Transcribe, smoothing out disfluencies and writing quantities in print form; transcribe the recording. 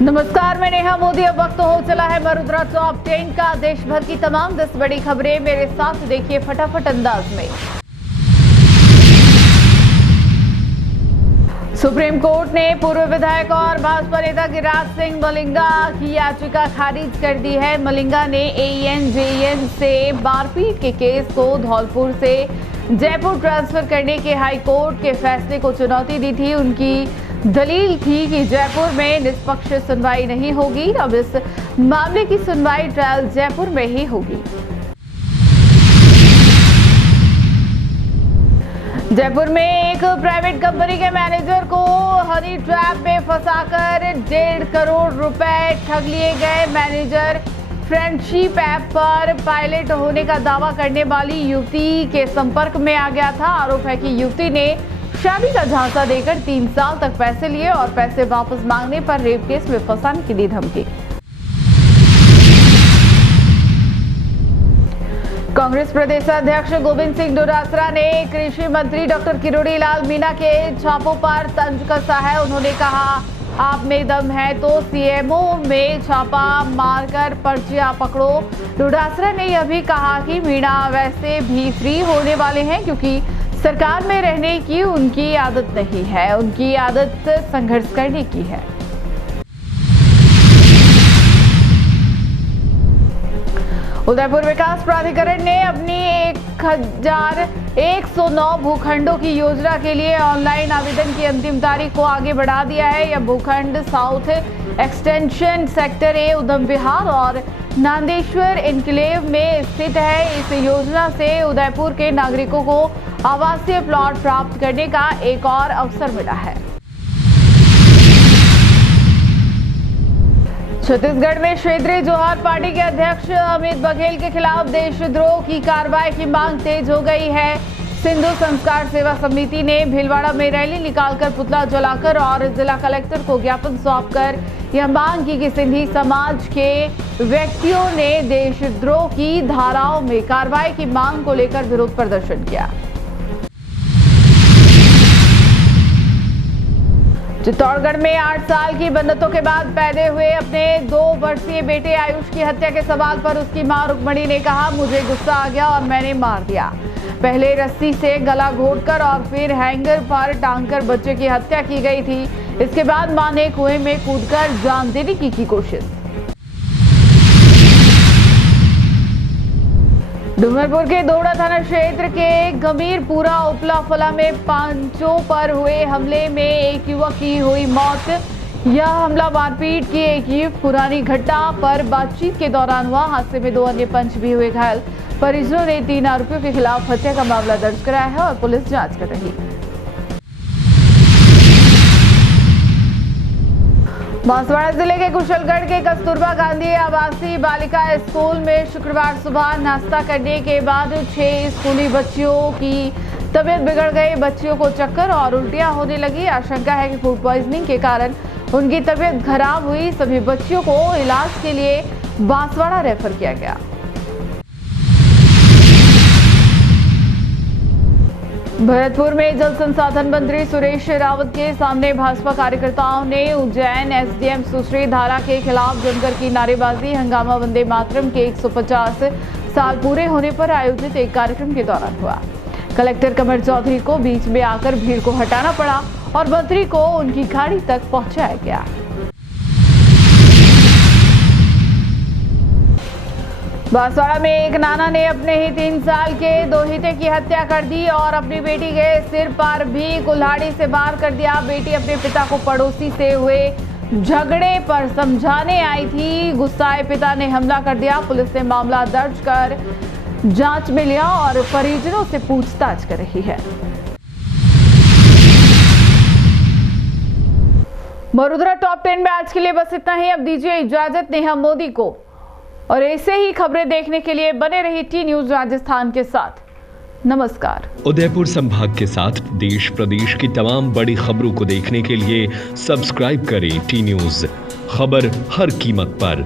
नमस्कार, मैं नेहा मोदी। अब वक्त हो चला है मरुद्रा टॉप 10 का। देश भर की तमाम 10 बड़ी खबरें मेरे साथ देखिए फटाफट अंदाज में। सुप्रीम कोर्ट ने पूर्व विधायक और भाजपा नेता गिरिराज सिंह मलिंगा की याचिका खारिज कर दी है। मलिंगा ने AEN-JEN से मारपीट के केस को धौलपुर से जयपुर ट्रांसफर करने के हाईकोर्ट के फैसले को चुनौती दी थी। उनकी दलील थी कि जयपुर में निष्पक्ष सुनवाई नहीं होगी। अब इस मामले की सुनवाई ट्रायल जयपुर में ही होगी। जयपुर में एक प्राइवेट कंपनी के मैनेजर को हनी ट्रैप में फंसाकर 1.5 करोड़ रुपए ठग लिए गए। मैनेजर फ्रेंडशिप ऐप पर पायलट होने का दावा करने वाली युवती के संपर्क में आ गया था। आरोप है कि युवती ने शादी का झांसा देकर 3 साल तक पैसे लिए और पैसे वापस मांगने पर रेप केस में फंसाने की दी धमकी। कांग्रेस प्रदेश अध्यक्ष गोविंद सिंह डोटासरा ने कृषि मंत्री डॉक्टर किरोड़ी लाल मीणा के छापों पर तंज कसा है। उन्होंने कहा, आप में दम है तो CMO में छापा मारकर पर्चियां पकड़ो। डोटासरा ने यह भी कहा कि मीणा वैसे भी फ्री होने वाले हैं क्योंकि सरकार में रहने की उनकी आदत नहीं है, उनकी आदत संघर्ष करने की है। उदयपुर विकास प्राधिकरण ने अपनी 1109 भूखंडों की योजना के लिए ऑनलाइन आवेदन की अंतिम तारीख को आगे बढ़ा दिया है। यह भूखंड साउथ एक्सटेंशन सेक्टर A उधम विहार और नांदेश्वर एन्क्लेव में स्थित है। इस योजना से उदयपुर के नागरिकों को आवासीय प्लॉट प्राप्त करने का एक और अवसर मिला है। छत्तीसगढ़ में क्षेत्रीय जोहार पार्टी के अध्यक्ष अमित बघेल के खिलाफ देशद्रोह की कार्रवाई की मांग तेज हो गई है। सिंधु संस्कार सेवा समिति ने भीलवाड़ा में रैली निकालकर पुतला जलाकर और जिला कलेक्टर को ज्ञापन सौंपकर यह मांग की कि सिंधी समाज के व्यक्तियों ने देशद्रोह की धाराओं में कार्रवाई की मांग को लेकर विरोध प्रदर्शन किया। चित्तौड़गढ़ में 8 साल की बन्नतों के बाद पैदा हुए अपने 2 वर्षीय बेटे आयुष की हत्या के सवाल पर उसकी मां रुक्मणी ने कहा, मुझे गुस्सा आ गया और मैंने मार दिया। पहले रस्सी से गला घोंटकर और फिर हैंगर पर टांगकर बच्चे की हत्या की गई थी। इसके बाद मां ने कुएं में कूदकर जान देने की कोशिश। डूंगरपुर के दोड़ा थाना क्षेत्र के गंभीरपुरा उपला फला में पांचों पर हुए हमले में एक युवक की हुई मौत। यह हमला मारपीट की एक पुरानी घटना पर बातचीत के दौरान हुआ। हादसे में 2 अन्य पंच भी हुए घायल। परिजनों ने 3 आरोपियों के खिलाफ हत्या का मामला दर्ज कराया है और पुलिस जांच कर रही है। बांसवाड़ा जिले के कुशलगढ़ के कस्तूरबा गांधी आवासीय बालिका स्कूल में शुक्रवार सुबह नाश्ता करने के बाद 6 स्कूली बच्चियों की तबीयत बिगड़ गई। बच्चियों को चक्कर और उल्टियां होने लगी। आशंका है कि फूड पॉइजनिंग के कारण उनकी तबीयत खराब हुई। सभी बच्चियों को इलाज के लिए बांसवाड़ा रेफर किया गया। भरतपुर में जल संसाधन मंत्री सुरेश रावत के सामने भाजपा कार्यकर्ताओं ने उज्जैन SDM सुश्री धारा के खिलाफ जमकर की नारेबाजी। हंगामा वंदे मातरम के 150 साल पूरे होने पर आयोजित एक कार्यक्रम के दौरान हुआ। कलेक्टर कमर चौधरी को बीच में आकर भीड़ को हटाना पड़ा और मंत्री को उनकी गाड़ी तक पहुंचाया गया। बांसवाड़ा में एक नाना ने अपने ही 3 साल के दोहिते की हत्या कर दी और अपनी बेटी के सिर पर भी कुल्हाड़ी से वार कर दिया। बेटी अपने पिता को पड़ोसी से हुए झगड़े पर समझाने आई थी। गुस्साए पिता ने हमला कर दिया। पुलिस ने मामला दर्ज कर जांच में लिया और परिजनों से पूछताछ कर रही है। मरुद्रा टॉप 10 में आज के लिए बस इतना ही। अब दीजिए इजाजत नेहा मोदी को, और ऐसे ही खबरें देखने के लिए बने रही टी न्यूज राजस्थान के साथ। नमस्कार। उदयपुर संभाग के साथ देश प्रदेश की तमाम बड़ी खबरों को देखने के लिए सब्सक्राइब करें टी न्यूज, खबर हर कीमत पर।